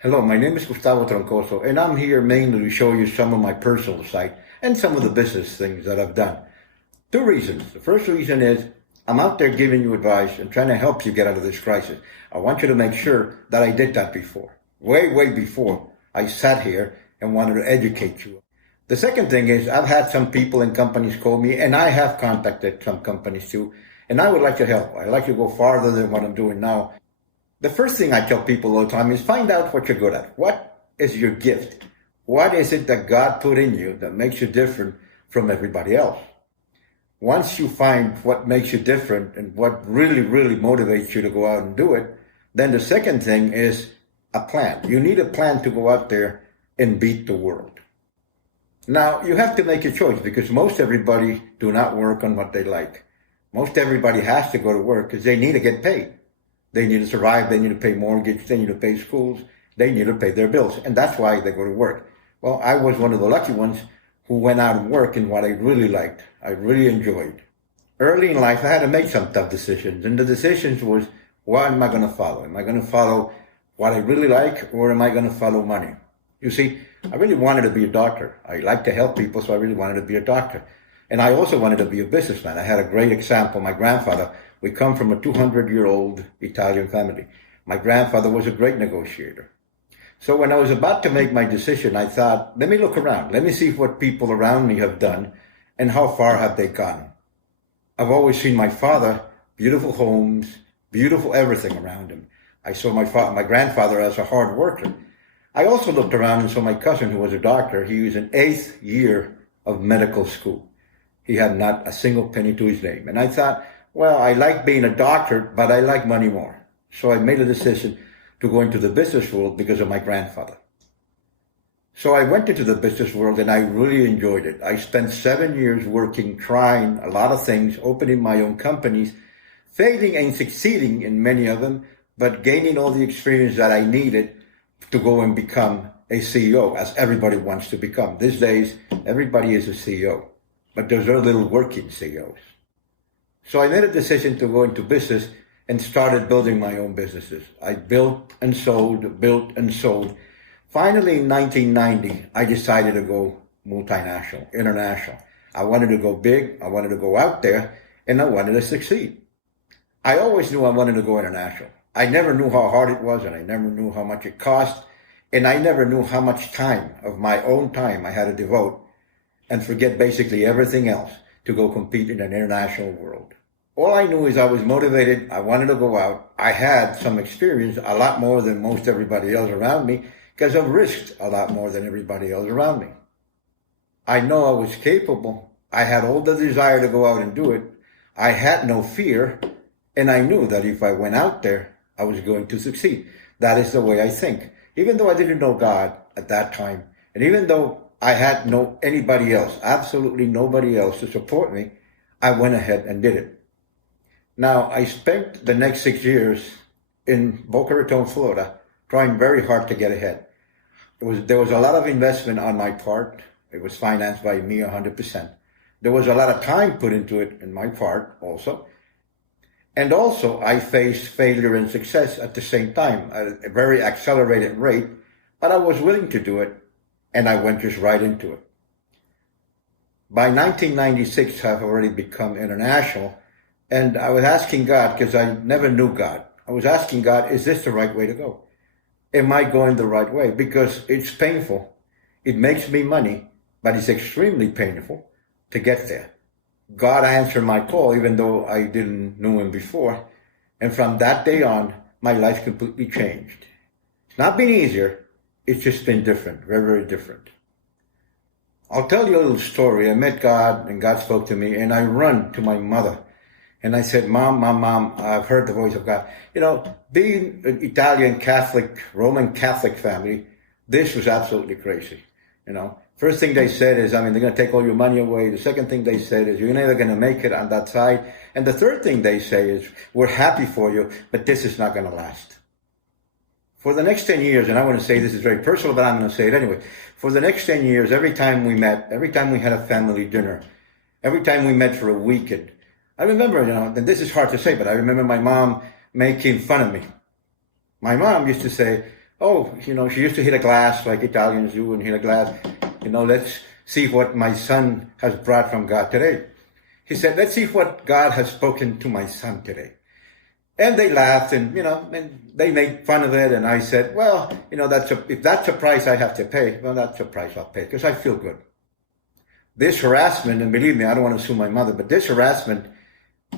Hello, my name is Gustavo Troncoso, and I'm here mainly to show you some of my personal side and some of the business things that I've done. Two reasons. The first reason is I'm out there giving you advice and trying to help you get out of this crisis. I want you to make sure that I did that before. Way before I sat here and wanted to educate you. The second thing is I've had some people and companies call me, and I have contacted some companies too, and I would like to help. I'd like to go farther than what I'm doing now. The first thing I tell people all the time is find out what you're good at. What is your gift? What is it that God put in you that makes you different from everybody else? Once you find what makes you different and what really motivates you to go out and do it, then the second thing is a plan. You need a plan to go out there and beat the world. Now, you have to make a choice because most everybody do not work on what they like. Most everybody has to go to work because they need to get paid. They need to survive, they need to pay mortgage, they need to pay schools, they need to pay their bills, and that's why they go to work. Well, I was one of the lucky ones who went out and worked in what I really liked, I really enjoyed. Early in life, I had to make some tough decisions, and the decisions was, what am I going to follow? Am I going to follow what I really like, or am I going to follow money? You see, I really wanted to be a doctor. I like to help people, so I really wanted to be a doctor. And I also wanted to be a businessman. I had a great example. My grandfather, we come from a 200-year-old Italian family. My grandfather was a great negotiator. So when I was about to make my decision, I thought, let me look around. Let me see what people around me have done and how far have they gone. I've always seen my father, beautiful homes, beautiful everything around him. I saw my grandfather as a hard worker. I also looked around and saw my cousin who was a doctor. He was in 8th year of medical school. He had not a single penny to his name. And I thought, well, I like being a doctor, but I like money more. So I made a decision to go into the business world because of my grandfather. So I went into the business world and I really enjoyed it. I spent 7 years working, trying a lot of things, opening my own companies, failing and succeeding in many of them, but gaining all the experience that I needed to go and become a CEO, as everybody wants to become. These days, everybody is a CEO. But there's very little working CEOs. So I made a decision to go into business and started building my own businesses. I built and sold. Finally, in 1990, I decided to go multinational, international. I wanted to go big, I wanted to go out there, and I wanted to succeed. I always knew I wanted to go international. I never knew how hard it was, and I never knew how much it cost, and I never knew how much time, of my own time, I had to devote and forget basically everything else to go compete in an international world. All I knew is I was motivated, I wanted to go out, I had some experience, a lot more than most everybody else around me, because I've risked a lot more than everybody else around me. I know I was capable, I had all the desire to go out and do it, I had no fear, and I knew that if I went out there, I was going to succeed. That is the way I think. Even though I didn't know God at that time, and even though I had no anybody else, absolutely nobody else to support me, I went ahead and did it. Now, I spent the next 6 years in Boca Raton, Florida, trying very hard to get ahead. There was a lot of investment on my part. It was financed by me 100%. There was a lot of time put into it in my part also. And also, I faced failure and success at the same time at a very accelerated rate, but I was willing to do it. And I went just right into it. By 1996, I've already become international. And I was asking God, because I never knew God. I was asking God, is this the right way to go? Am I going the right way? Because it's painful. It makes me money, but it's extremely painful to get there. God answered my call, even though I didn't know him before. And from that day on, my life completely changed. It's not been easier. It's just been different, very different. I'll tell you a little story. I met God and God spoke to me and I run to my mother and I said, Mom, I've heard the voice of God. You know, being an Italian Catholic, Roman Catholic family, this was absolutely crazy. You know, first thing they said is, they're going to take all your money away. The second thing they said is, you're never going to make it on that side. And the third thing they say is, we're happy for you, but this is not going to last. For the next 10 years, and I want to say this is very personal, but I'm going to say it anyway. For the next 10 years, every time we met, every time we had a family dinner, every time we met for a weekend, I remember, and this is hard to say, but I remember my mom making fun of me. My mom used to say, Oh, she used to hit a glass like Italians do and hit a glass. Let's see what my son has brought from God today. He said, let's see what God has spoken to my son today. And they laughed and they made fun of it. And I said, well, if that's a price I have to pay, well, that's a price I'll pay because I feel good. This harassment, and believe me, I don't want to sue my mother, but this harassment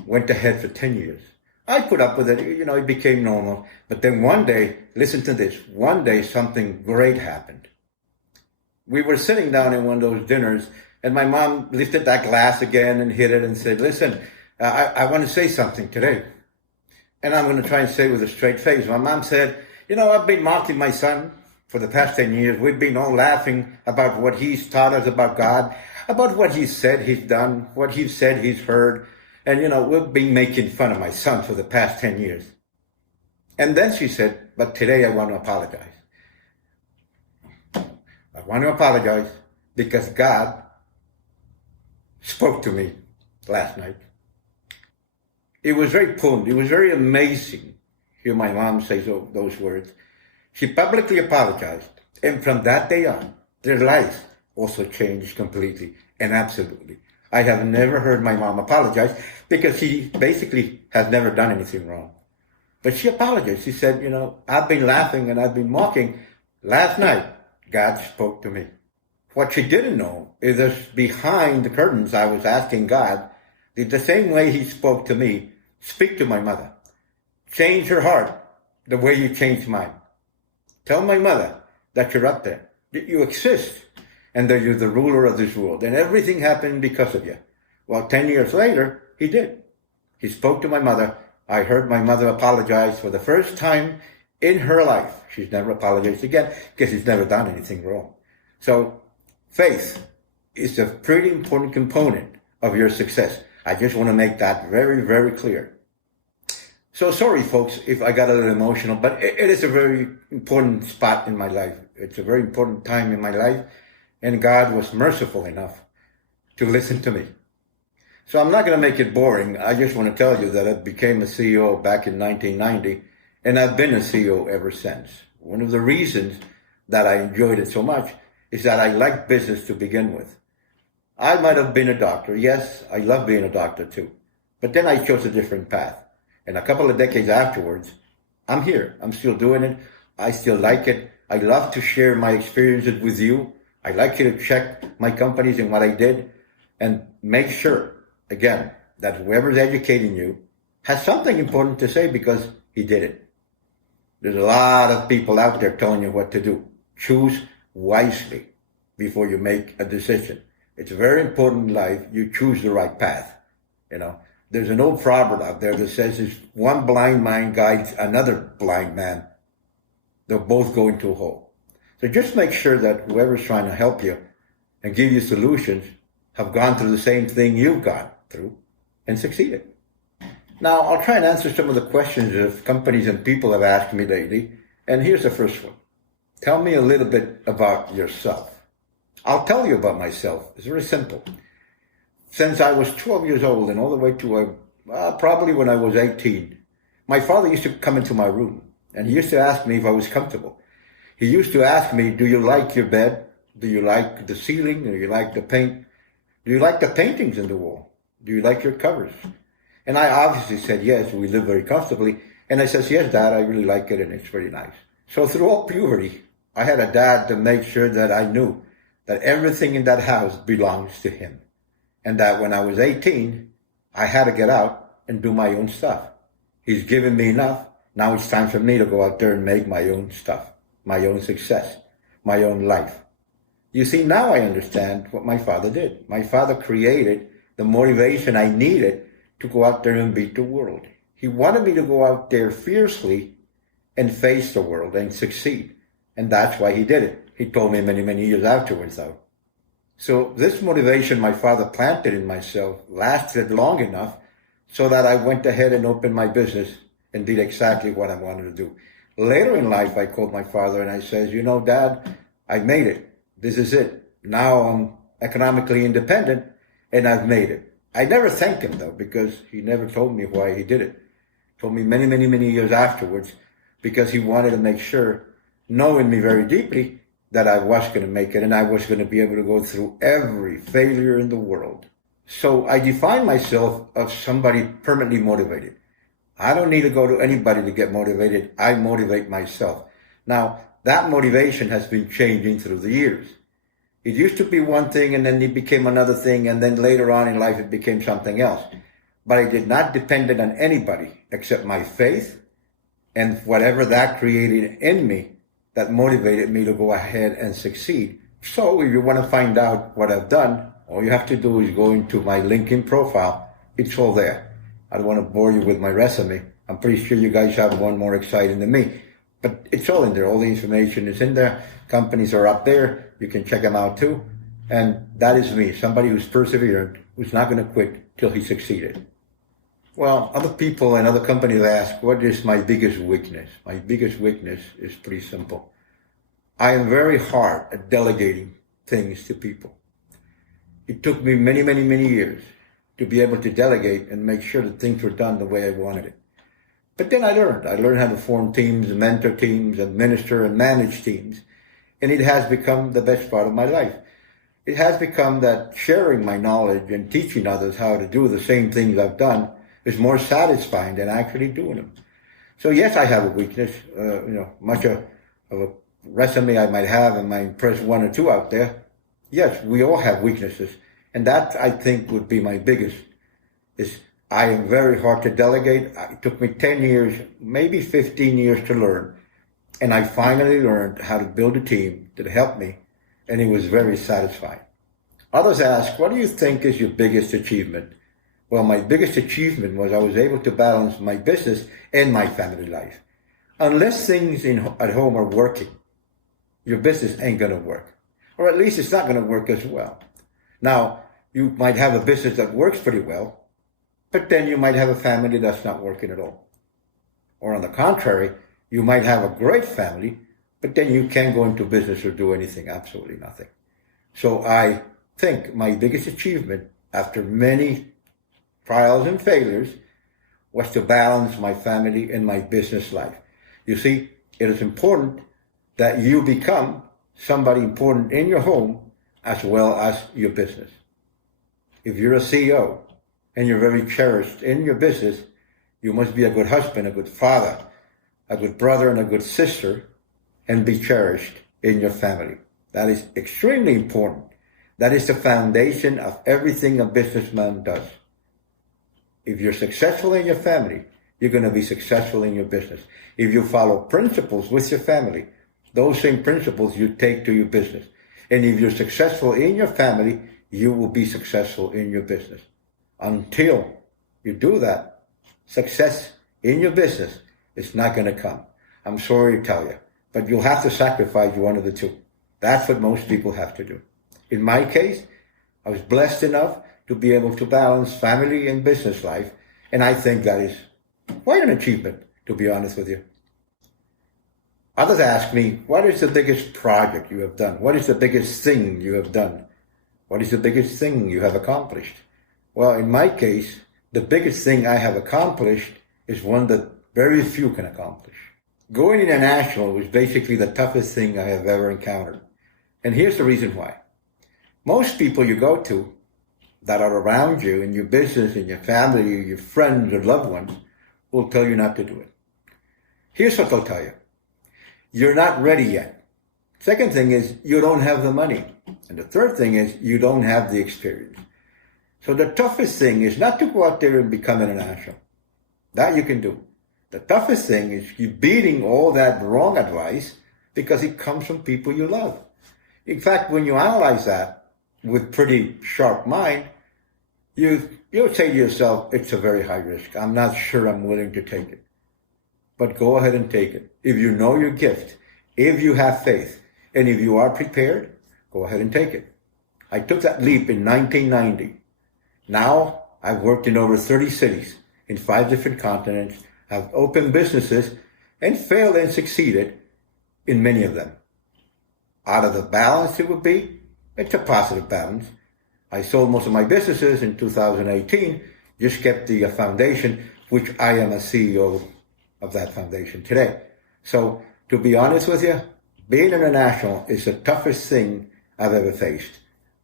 went ahead for 10 years. I put up with it, it became normal. But then one day, listen to this, one day something great happened. We were sitting down in one of those dinners, and my mom lifted that glass again and hit it and said, listen, I want to say something today. And I'm going to try and say it with a straight face. My mom said, I've been mocking my son for the past 10 years. We've been all laughing about what he's taught us about God, about what he said he's done, what he said he's heard. And, we've been making fun of my son for the past 10 years. And then she said, but today I want to apologize. I want to apologize because God spoke to me last night. It was very potent. It was very amazing to hear my mom say those words. She publicly apologized. And from that day on, their life also changed completely and absolutely. I have never heard my mom apologize because she basically has never done anything wrong. But she apologized. She said, I've been laughing and I've been mocking. Last night, God spoke to me. What she didn't know is that behind the curtains, I was asking God, did the same way he spoke to me, speak to my mother. Change her heart the way you changed mine. Tell my mother that you're up there, that you exist, and that you're the ruler of this world. And everything happened because of you. Well, 10 years later, he did. He spoke to my mother. I heard my mother apologize for the first time in her life. She's never apologized again because she's never done anything wrong. So faith is a pretty important component of your success. I just want to make that very, very clear. So sorry, folks, if I got a little emotional, but it is a very important spot in my life. It's a very important time in my life. And God was merciful enough to listen to me. So I'm not going to make it boring. I just want to tell you that I became a CEO back in 1990, and I've been a CEO ever since. One of the reasons that I enjoyed it so much is that I liked business to begin with. I might have been a doctor. Yes, I love being a doctor too. But then I chose a different path. And a couple of decades afterwards, I'm here. I'm still doing it. I still like it. I love to share my experiences with you. I like you to check my companies and what I did and make sure, again, that whoever's educating you has something important to say because he did it. There's a lot of people out there telling you what to do. Choose wisely before you make a decision. It's very important in life you choose the right path. There's an old proverb out there that says if one blind man guides another blind man, they'll both go into a hole. So just make sure that whoever's trying to help you and give you solutions have gone through the same thing you've gone through and succeeded. Now, I'll try and answer some of the questions that companies and people have asked me lately. And here's the first one. Tell me a little bit about yourself. I'll tell you about myself. It's very simple. Since I was 12 years old and all the way to probably when I was 18, my father used to come into my room and he used to ask me if I was comfortable. He used to ask me, do you like your bed? Do you like the ceiling? Do you like the paint? Do you like the paintings in the wall? Do you like your covers? And I obviously said, yes, we live very comfortably. And I says, yes, Dad, I really like it and it's very nice. So throughout puberty, I had a dad to make sure that I knew that everything in that house belongs to him. And that when I was 18, I had to get out and do my own stuff. He's given me enough. Now it's time for me to go out there and make my own stuff, my own success, my own life. You see, now I understand what my father did. My father created the motivation I needed to go out there and beat the world. He wanted me to go out there fiercely and face the world and succeed. And that's why he did it. He told me many, many years afterwards, though. So this motivation my father planted in myself lasted long enough so that I went ahead and opened my business and did exactly what I wanted to do. Later in life, I called my father and I said, Dad, I made it. This is it. Now I'm economically independent and I've made it. I never thanked him, though, because he never told me why he did it. He told me many, many, many years afterwards because he wanted to make sure knowing me very deeply that I was going to make it and I was going to be able to go through every failure in the world. So I define myself as somebody permanently motivated. I don't need to go to anybody to get motivated. I motivate myself. Now, that motivation has been changing through the years. It used to be one thing and then it became another thing, and then later on in life it became something else. But I did not depend on anybody except my faith and whatever that created in me that motivated me to go ahead and succeed. So if you want to find out what I've done, all you have to do is go into my LinkedIn profile. It's all there. I don't want to bore you with my resume. I'm pretty sure you guys have one more exciting than me. But it's all in there. All the information is in there. Companies are up there. You can check them out too. And that is me, somebody who's persevered, who's not going to quit till he succeeded. Well, other people and other companies ask, what is my biggest weakness? My biggest weakness is pretty simple. I am very hard at delegating things to people. It took me many, many, many years to be able to delegate and make sure that things were done the way I wanted it. But then I learned how to form teams, mentor teams, administer and manage teams. And it has become the best part of my life. It has become that sharing my knowledge and teaching others how to do the same things I've done is more satisfying than actually doing them. So yes, I have a weakness. Much of a resume I might have and might impress one or two out there. Yes, we all have weaknesses. And that, I think, would be my biggest, is I am very hard to delegate. It took me 10 years, maybe 15 years to learn. And I finally learned how to build a team that helped me, and it was very satisfying. Others ask, what do you think is your biggest achievement? Well, my biggest achievement was I was able to balance my business and my family life. Unless things at home are working, your business ain't going to work. Or at least it's not going to work as well. Now, you might have a business that works pretty well, but then you might have a family that's not working at all. Or on the contrary, you might have a great family, but then you can't go into business or do anything, absolutely nothing. So I think my biggest achievement after many trials and failures was to balance my family and my business life. You see, it is important that you become somebody important in your home as well as your business. If you're a CEO and you're very cherished in your business, you must be a good husband, a good father, a good brother, and a good sister, and be cherished in your family. That is extremely important. That is the foundation of everything a businessman does. If you're successful in your family, you're going to be successful in your business. If you follow principles with your family, those same principles you take to your business. And if you're successful in your family, you will be successful in your business. Until you do that, success in your business is not going to come. I'm sorry to tell you, but you'll have to sacrifice one of the two. That's what most people have to do. In my case, I was blessed enough to be able to balance family and business life, and I think that is quite an achievement, to be honest with you. Others ask me, what is the biggest project you have done? What is the biggest thing you have done? What is the biggest thing you have accomplished? Well, in my case, the biggest thing I have accomplished is one that very few can accomplish. Going international was basically the toughest thing I have ever encountered. And here's the reason why. Most people you go to that are around you in your business, in your family, your friends or loved ones will tell you not to do it. Here's what they'll tell you. You're not ready yet. Second thing is you don't have the money. And the third thing is you don't have the experience. So the toughest thing is not to go out there and become international. That you can do. The toughest thing is you beating all that wrong advice because it comes from people you love. In fact, when you analyze that with pretty sharp mind, you'll say to yourself, it's a very high risk. I'm not sure I'm willing to take it. But go ahead and take it. If you know your gift, if you have faith, and if you are prepared, go ahead and take it. I took that leap in 1990. Now I've worked in over 30 cities in 5 different continents. I've opened businesses and failed and succeeded in many of them. Out of the balance it would be, it's a positive balance. I sold most of my businesses in 2018, just kept the foundation, which I am a CEO of that foundation today. So to be honest with you, Being international is the toughest thing I've ever faced.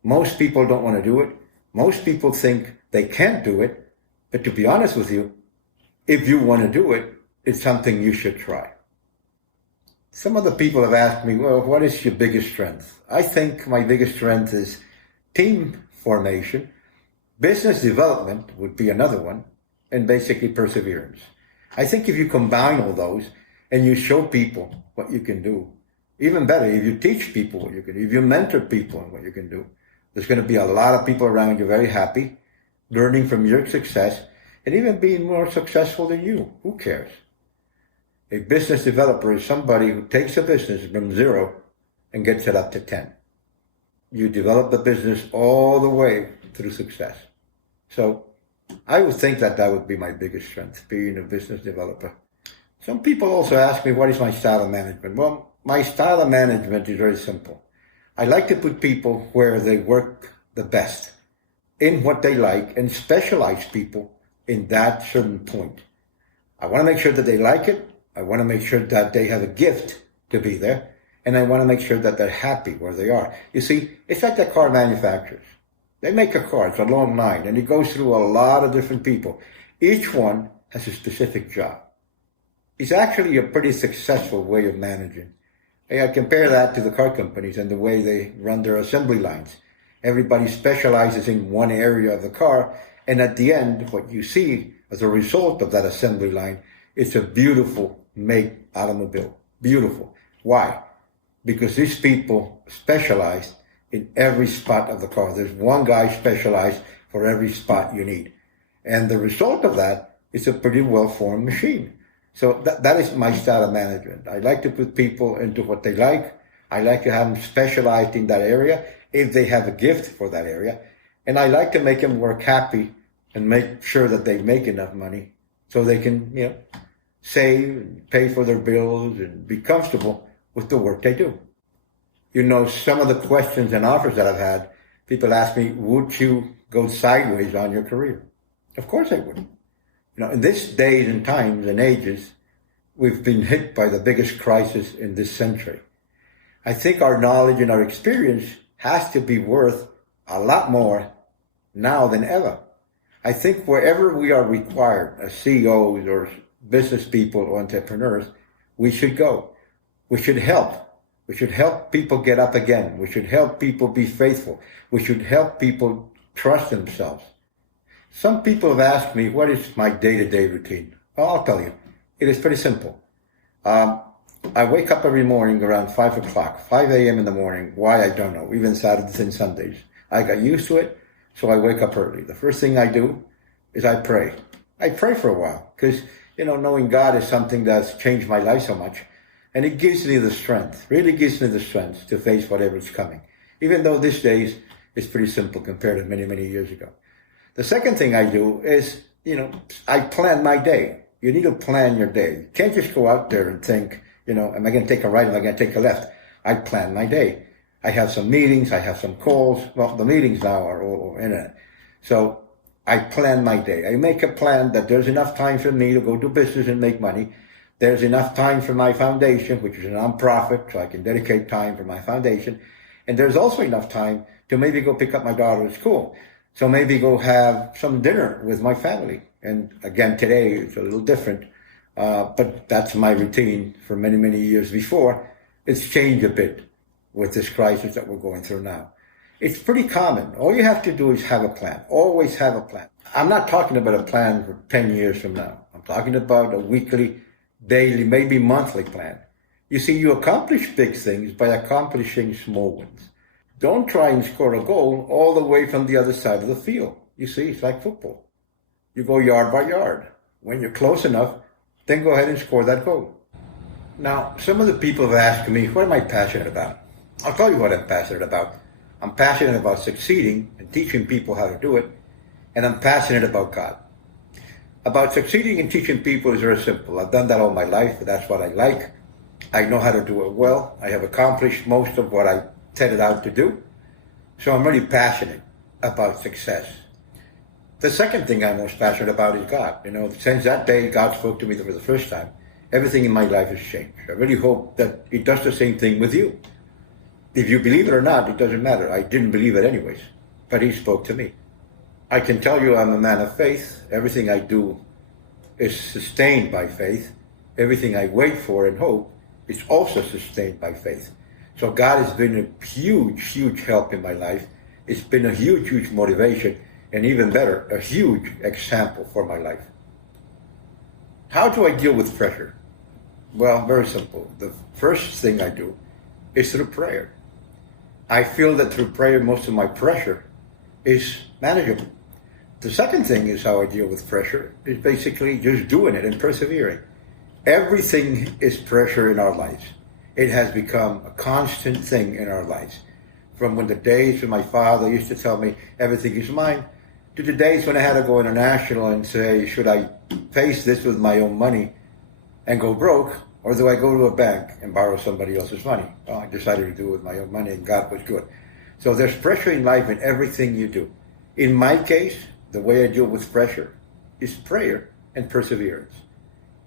Most people don't want to do it. Most people think they can't do it. But to be honest with you, if you want to do it, it's something you should try. Some other people have asked me, well, what is your biggest strength? I think my biggest strength is team formation. Business development would be another one, and basically perseverance. I think if you combine all those and you show people what you can do, even better, if you teach people what you can do, if you mentor people on what you can do, there's going to be a lot of people around you very happy, learning from your success, and even being more successful than you. Who cares? A business developer is somebody who takes a business from 0 and gets it up to 10. You develop the business all the way through success. So I would think that would be my biggest strength, being a business developer. Some people also ask me, what is my style of management? Well, my style of management is very simple. I like to put people where they work the best, in what they like, and specialize people in that certain point. I want to make sure that they like it. I want to make sure that they have a gift to be there. And I want to make sure that they're happy where they are. You see, it's like the car manufacturers. They make a car, it's a long line, and it goes through a lot of different people. Each one has a specific job. It's actually a pretty successful way of managing. I compare that to the car companies and the way they run their assembly lines. Everybody specializes in one area of the car, and at the end, what you see as a result of that assembly line, it's a beautiful made automobile. Beautiful. Why? Because these people specialize in every spot of the car. There's one guy specialized for every spot you need. And the result of that is a pretty well-formed machine. So that is my style of management. I like to put people into what they like. I like to have them specialized in that area if they have a gift for that area. And I like to make them work happy and make sure that they make enough money so they can, save and pay for their bills and be comfortable with the work they do. Some of the questions and offers that I've had, people ask me, would you go sideways on your career? Of course I would. In this days and times and ages, we've been hit by the biggest crisis in this century. I think our knowledge and our experience has to be worth a lot more now than ever. I think wherever we are required as CEOs or business people or entrepreneurs, we should go. We should help. We should help people get up again. We should help people be faithful. We should help people trust themselves. Some people have asked me, what is my day-to-day routine? Well, I'll tell you. It is pretty simple. I wake up every morning around 5 o'clock, 5 a.m. in the morning. Why, I don't know, even Saturdays and Sundays. I got used to it, so I wake up early. The first thing I do is I pray. I pray for a while because, knowing God is something that's changed my life so much. And it gives me the strength, really gives me the strength to face whatever's coming. Even though these days is pretty simple compared to many, many years ago. The second thing I do is, I plan my day. You need to plan your day. You can't just go out there and think, am I going to take a right? Am I going to take a left? I plan my day. I have some meetings. I have some calls. Well, the meetings now are all internet. So I plan my day. I make a plan that there's enough time for me to go do business and make money. There's enough time for my foundation, which is a nonprofit, so I can dedicate time for my foundation. And there's also enough time to maybe go pick up my daughter at school. So maybe go have some dinner with my family. And again, today it's a little different, but that's my routine for many, many years before. It's changed a bit with this crisis that we're going through now. It's pretty common. All you have to do is have a plan. Always have a plan. I'm not talking about a plan for 10 years from now. I'm talking about a weekly, daily, maybe monthly plan. You see, you accomplish big things by accomplishing small ones. Don't try and score a goal all the way from the other side of the field. You see, it's like football. You go yard by yard. When you're close enough, then go ahead and score that goal. Now, some of the people have asked me, what am I passionate about? I'll tell you what I'm passionate about. I'm passionate about succeeding and teaching people how to do it, and I'm passionate about God. About succeeding and teaching people is very simple. I've done that all my life, but that's what I like. I know how to do it well. I have accomplished most of what I set it out to do. So I'm really passionate about success. The second thing I'm most passionate about is God. Since that day God spoke to me for the first time, everything in my life has changed. I really hope that it does the same thing with you. If you believe it or not, it doesn't matter. I didn't believe it anyways, but he spoke to me. I can tell you I'm a man of faith. Everything I do is sustained by faith. Everything I wait for and hope is also sustained by faith. So God has been a huge, huge help in my life. It's been a huge, huge motivation, and even better, a huge example for my life. How do I deal with pressure? Well, very simple. The first thing I do is through prayer. I feel that through prayer, most of my pressure is manageable. The second thing is how I deal with pressure is basically just doing it and persevering. Everything is pressure in our lives. It has become a constant thing in our lives. From when the days when my father used to tell me everything is mine, to the days when I had to go international and say, should I face this with my own money and go broke, or do I go to a bank and borrow somebody else's money? Well, I decided to do it with my own money, and God was good. So there's pressure in life in everything you do. In my case, the way I deal with pressure is prayer and perseverance.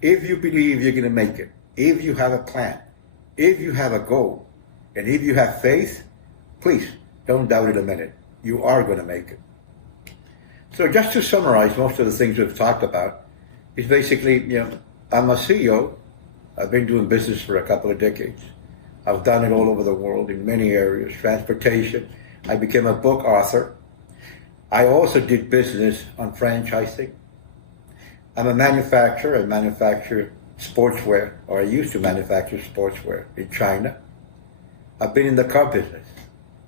If you believe you're going to make it, if you have a plan, if you have a goal, and if you have faith, please don't doubt it a minute. You are going to make it. So just to summarize most of the things we've talked about, is basically, I'm a CEO. I've been doing business for a couple of decades. I've done it all over the world in many areas, transportation. I became a book author. I also did business on franchising. I'm a manufacturer. I manufacture sportswear, or I used to manufacture sportswear in China. I've been in the car business.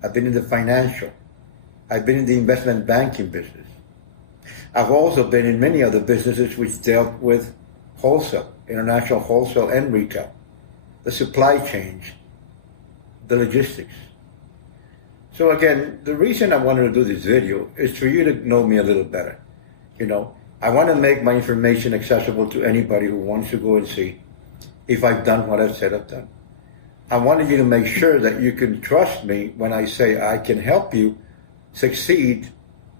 I've been in the financial. I've been in the investment banking business. I've also been in many other businesses which dealt with wholesale, international wholesale and retail, the supply chains, the logistics. So again, the reason I wanted to do this video is for you to know me a little better. I want to make my information accessible to anybody who wants to go and see if I've done what I've said I've done. I wanted you to make sure that you can trust me when I say I can help you succeed,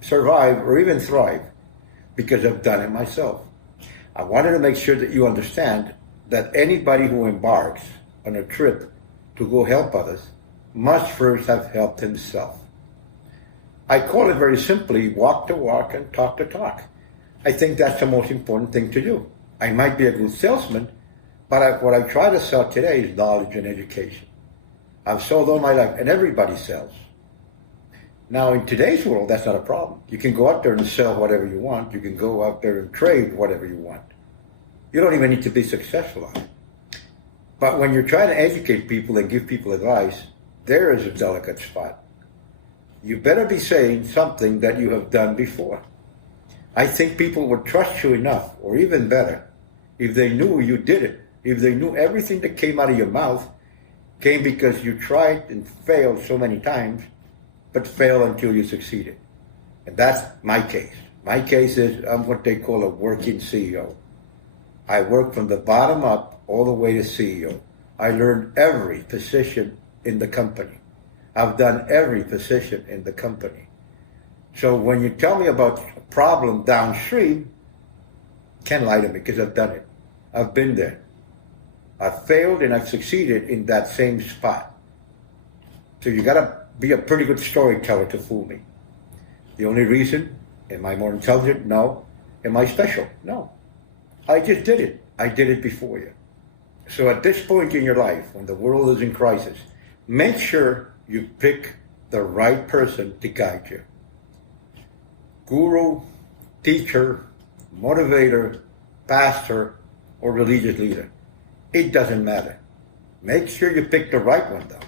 survive, or even thrive, because I've done it myself. I wanted to make sure that you understand that anybody who embarks on a trip to go help others must first have helped himself. I call it very simply, walk the walk and talk the talk. I think that's the most important thing to do. I might be a good salesman, but what I try to sell today is knowledge and education. I've sold all my life, and everybody sells. Now, in today's world, that's not a problem. You can go out there and sell whatever you want. You can go out there and trade whatever you want. You don't even need to be successful on it. But when you're trying to educate people and give people advice, there is a delicate spot. You better be saying something that you have done before. I think people would trust you enough, or even better, if they knew you did it, if they knew everything that came out of your mouth came because you tried and failed so many times, but failed until you succeeded. And that's my case. My case is I'm what they call a working CEO. I work from the bottom up all the way to CEO. I learned every position in the company. I've done every position in the company. So when you tell me about a problem downstream, can't lie to me because I've done it. I've been there. I've failed and I've succeeded in that same spot. So you got to be a pretty good storyteller to fool me. The only reason, am I more intelligent? No. Am I special? No. I just did it. I did it before you. So at this point in your life, when the world is in crisis, make sure you pick the right person to guide you. Guru, teacher, motivator, pastor, or religious leader. It doesn't matter. Make sure you pick the right one, though.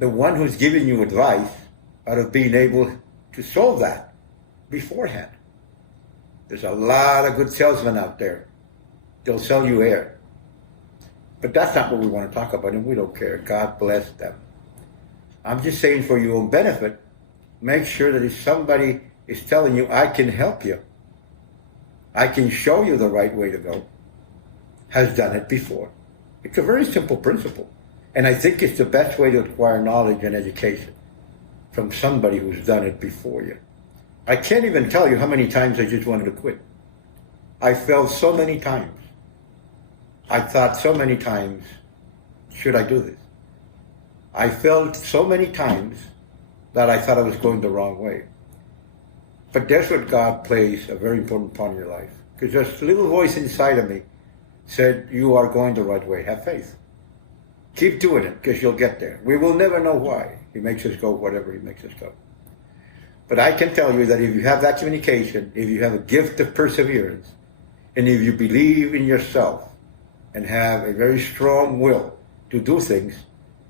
The one who's giving you advice out of being able to solve that beforehand. There's a lot of good salesmen out there. They'll sell you air. But that's not what we want to talk about, and we don't care. God bless them. I'm just saying for your own benefit, make sure that if somebody is telling you, I can help you, I can show you the right way to go, has done it before. It's a very simple principle. And I think it's the best way to acquire knowledge and education from somebody who's done it before you. I can't even tell you how many times I just wanted to quit. I failed so many times. I thought so many times, should I do this? I felt so many times that I thought I was going the wrong way. But that's what God plays a very important part in your life. Because just a little voice inside of me said, you are going the right way. Have faith. Keep doing it, because you'll get there. We will never know why He makes us go whatever He makes us go. But I can tell you that if you have that communication, if you have a gift of perseverance, and if you believe in yourself and have a very strong will to do things,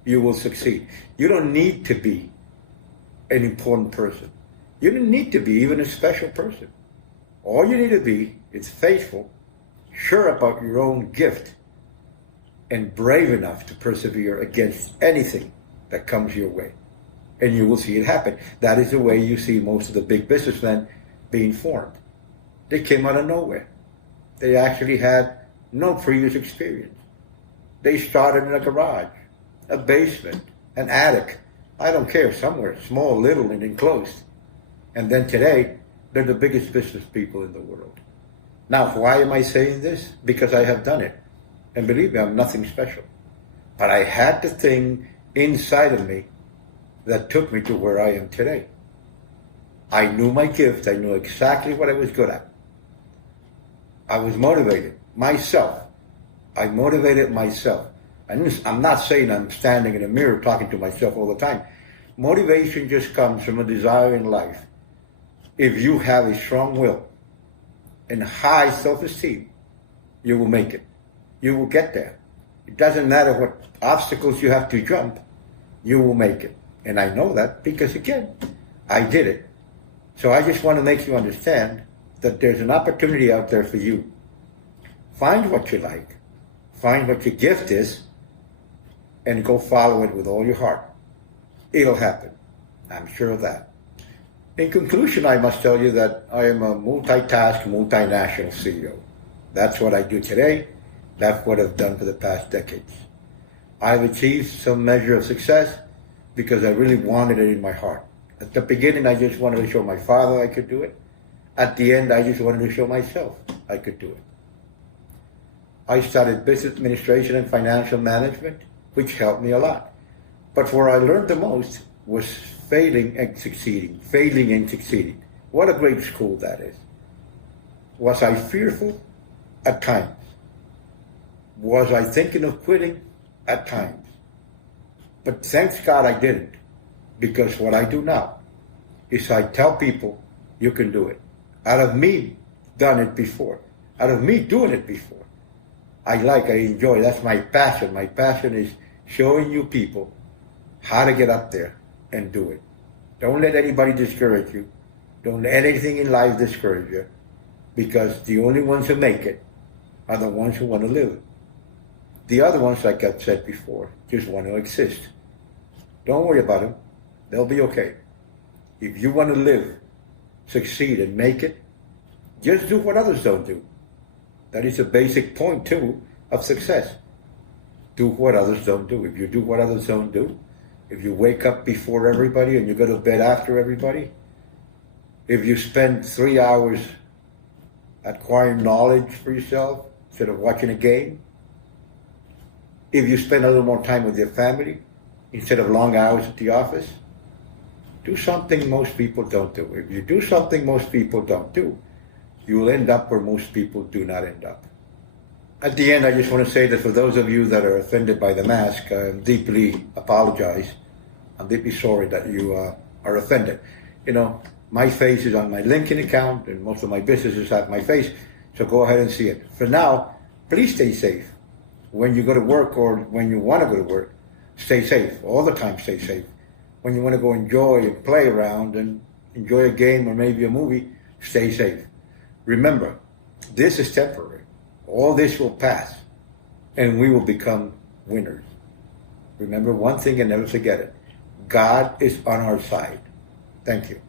you will succeed. You don't need to be an important person. You don't need to be even a special person. All you need to be is faithful, sure about your own gift, and brave enough to persevere against anything that comes your way. And you will see it happen. That is the way you see most of the big businessmen being formed. They came out of nowhere. They actually had no previous experience. They started in a garage, a basement, an attic, I don't care, somewhere, small, little, and enclosed. And then today, they're the biggest business people in the world. Now, why am I saying this? Because I have done it. And believe me, I'm nothing special. But I had the thing inside of me that took me to where I am today. I knew my gift. I knew exactly what I was good at. I was motivated myself. I motivated myself. I'm not saying I'm standing in a mirror talking to myself all the time. Motivation just comes from a desire in life. If you have a strong will and high self-esteem, you will make it. You will get there. It doesn't matter what obstacles you have to jump, you will make it. And I know that because, again, I did it. So I just want to make you understand that there's an opportunity out there for you. Find what you like. Find what your gift is and go follow it with all your heart. It'll happen. I'm sure of that. In conclusion, I must tell you that I am a multitask, multinational CEO. That's what I do today. That's what I've done for the past decades. I've achieved some measure of success because I really wanted it in my heart. At the beginning, I just wanted to show my father I could do it. At the end, I just wanted to show myself I could do it. I studied business administration and financial management, which helped me a lot. But where I learned the most was failing and succeeding. Failing and succeeding. What a great school that is. Was I fearful? At times. Was I thinking of quitting? At times. But thanks God I didn't. Because what I do now is I tell people, you can do it. Out of me done it before. Out of me doing it before. I enjoy, that's my passion. My passion is showing you people how to get up there and do it. Don't let anybody discourage you. Don't let anything in life discourage you. Because the only ones who make it are the ones who want to live. The other ones, like I've said before, just want to exist. Don't worry about them. They'll be okay. If you want to live, succeed, and make it, just do what others don't do. That is a basic point, too, of success. Do what others don't do. If you do what others don't do, if you wake up before everybody and you go to bed after everybody, if you spend 3 hours acquiring knowledge for yourself instead of watching a game, if you spend a little more time with your family instead of long hours at the office, do something most people don't do. If you do something most people don't do, you will end up where most people do not end up. At the end, I just want to say that for those of you that are offended by the mask, I deeply apologize. I'm deeply sorry that you are offended. You know, my face is on my LinkedIn account, and most of my businesses have my face, so go ahead and see it. For now, please stay safe. When you go to work or when you want to go to work, stay safe. All the time, stay safe. When you want to go enjoy and play around and enjoy a game or maybe a movie, stay safe. Remember, this is temporary. All this will pass, and we will become winners. Remember one thing and never forget it. God is on our side. Thank you.